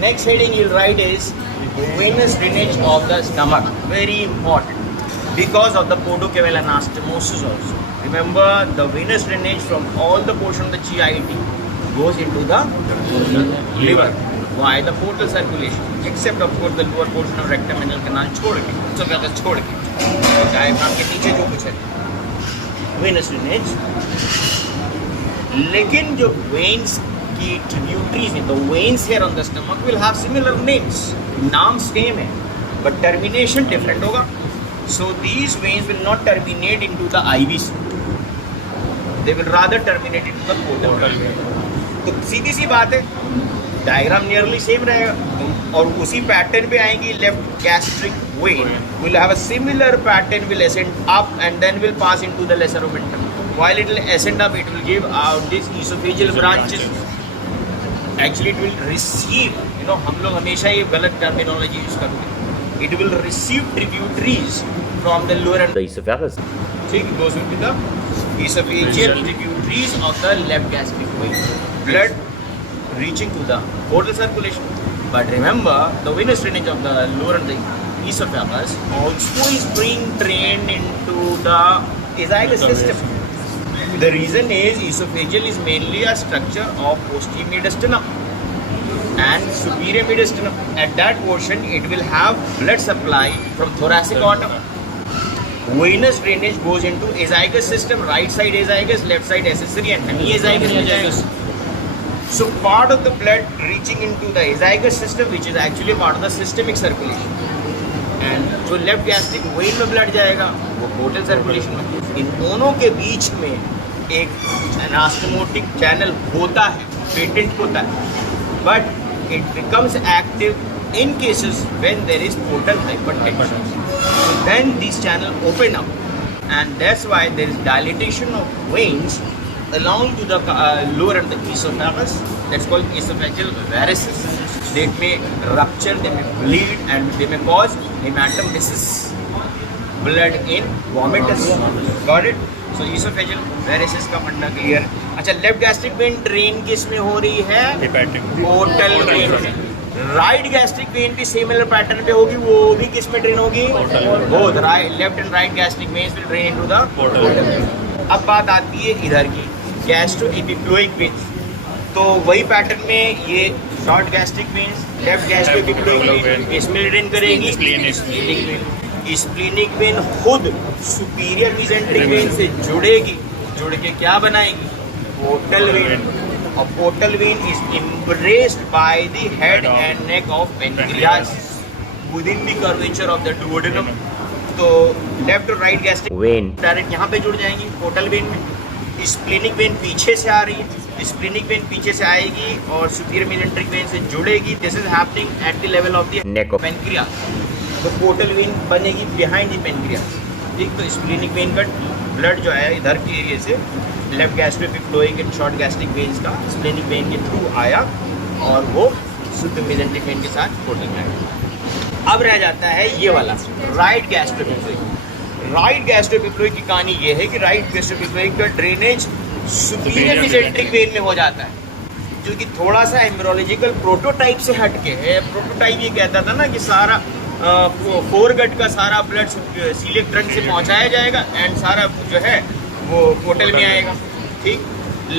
Next heading you'll write is venous drainage of the stomach. Very important because of the podocaval anastomosis also. Remember, the venous drainage from all the portion of the GIT goes into the liver. Why? The portal circulation, except of course the lower portion of rectum anal canal छोड़ के, so क्या छोड़ के, diaphragm के नीचे जो कुछ है, venous drainage. लेकिन जो veins की tributaries हैं, the veins here on the stomach will have similar names. नाम same है, but termination different होगा. So these veins will not terminate into the IVs. They will rather terminate into the portal vein. तो सीधी सी बात है, diagram nearly same रहेगा और उसी pattern पे आएंगी. Left gastric when will have a similar pattern, will ascend up and then will pass into the lesser omentum. While it will ascend up, it will give out this esophageal branches. Actually, it will receive, हम लोग हमेशा ये गलत terminology use करते हैं. It will receive tributaries from the lower and the esophagus. ठीक, those will be the esophageal tributaries of the left gastric vein. Blood reaching to the portal circulation. But remember, the venous drainage of the lower and the esophagus also is being drained into the esophageal system. The reason is esophageal is mainly a structure of posterior mediastinum and superior mediastinum. At that portion, it will have blood supply from thoracic aorta. Venous drainage goes into esophageal system, right side esophagus, left side accessory and hemiesophagus हो जाएगा. So part of the blood reaching into the esophagus system, which is actually part of the systemic circulation, and जो left gastric vein में blood जाएगा वो portal circulation में. इन दोनों के बीच में एक anastomotic channel होता है, patent होता है, but it becomes active in cases when there is portal hypertension. So then these channels open up, and that's why there is dilatation of veins along to the lower and the esophagus. That's called esophageal varices. They may rupture, they may bleed, and they may cause hematemesis, blood in vomitus. Got it? So esophageal varices का फंडा clear. अच्छा, left gastric when drain किस में हो रही है? Portal vein. Right gastric when भी similar pattern पे होगी, वो भी किस में ड्रेन होगी? Both left and right gastric veins will drain into the portal. अब बात आती है इधर की गैस्ट्रोएपिफ्लोइक वेन्स. तो वही पैटर्न में ये short gastric veins, left gastroepiploic vein इसमें ड्रेन करेगी. स्प्लीनिक वेन खुद सुपीरियर मेसेंट्रिक वेन से जुड़ेगी, जुड़ के क्या बनाएगी? Portal vein. और portal vein is embraced by the head and neck of pancreas within the curvature of the duodenum. तो लेफ्ट और राइट गैस्ट्रिक वेन डायरेक्ट यहाँ पे जुड़ जाएंगी पोर्टल वेन में. स्प्लीनिक वेन पीछे से आ रही है, स्प्लीनिक वेन पीछे से आएगी और सुपीरियर मेसेंट्रिक वेन से जुड़ेगी. This is happening at the level of the neck of pancreas. तो पोर्टल वेन बनेगी बिहाइंड द पेनक्रियास. ठीक, तो स्प्लीनिक वेन का ब्लड जो है इधर के एरिया से left gastroepiploic and short gastric veins का स्प्लीनिक वेन के थ्रू आया और वो शुद्ध मेसेंट्रिक वेन के साथ पोर्टल में आया. अब रह जाता है ये वाला राइट गैस्ट्रोएपिफ्लोइक. राइट गैस्ट्रोएपिफ्लोइक की कहानी ये है कि राइट गैस्ट्रोएपिफ्लोइक का ड्रेनेज सुपीरियर मेसेंट्रिक वेन में हो जाता है, जो कि थोड़ा सा एम्ब्रोलॉजिकल प्रोटोटाइप से हटके है. प्रोटोटाइप ये कहता था ना कि सारा फोरगट का सारा ब्लड सीलियक ट्रंक से पहुंचाया जाएगा एंड सारा जो है वो पोर्टल में आएगा. ठीक,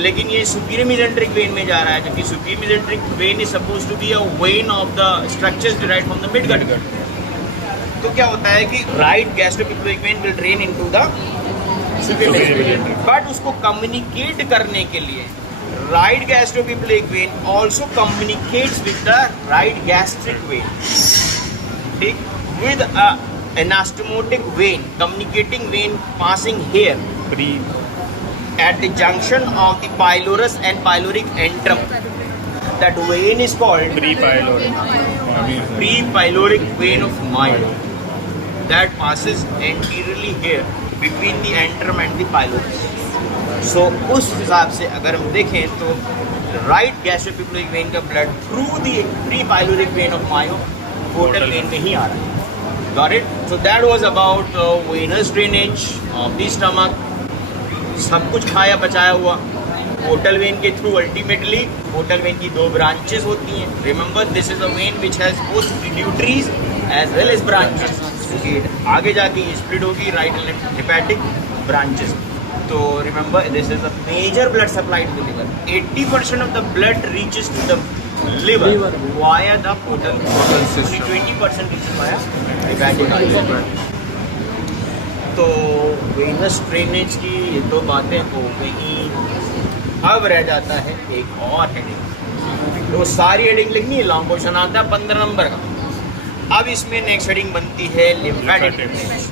लेकिन ये सुपीरियर मेसेंट्रिक वेन में जा रहा है, क्योंकि superior mesenteric vein is suppose to be a vein of the structures derived from the midgut. तो क्या होता है कि right gastroepiploic vein will drain into the superior mesenteric, but उसको कम्युनिकेट करने के लिए right gastroepiploic vein also communicates with the right gastric vein. ठीक, with a anastomotic vein, communicating vein passing here at the junction of the pylorus and pyloric antrum. That vein is called pre-pyloric vein of Mayo. That passes anteriorly here between the antrum and the pylorus. So उस हिसाब से अगर हम देखें तो right gastroepiploic when का blood through the pre-pyloric vein of Mayo portal vein में ही आ रहा है. Got it? So that was about venous drainage of the stomach. सब कुछ खाया बचाया हुआ. पोर्टल वेन के थ्रू अल्टीमेटली पोर्टल वेन की 2 ब्रांचेस होती हैं. Remember this is a vein which has both tributaries as well as branches. आगे जाके ये स्प्लिट होगी right and left hepatic branches. तो remember this is the major blood supply to the liver. 80% of the blood reaches to the liver via the portal system. 20% reaches via hepatic artery. तो venous drainage की ये तो बातें हो गई. अब रह जाता है एक और हेडिंग. तो सारी हेडिंग लिखनी है, लॉन्ग क्वेश्चन आता है 15 नंबर का. अब इसमें नेक्स्ट हेडिंग बनती है लिम्फेटिक ड्रेनेज.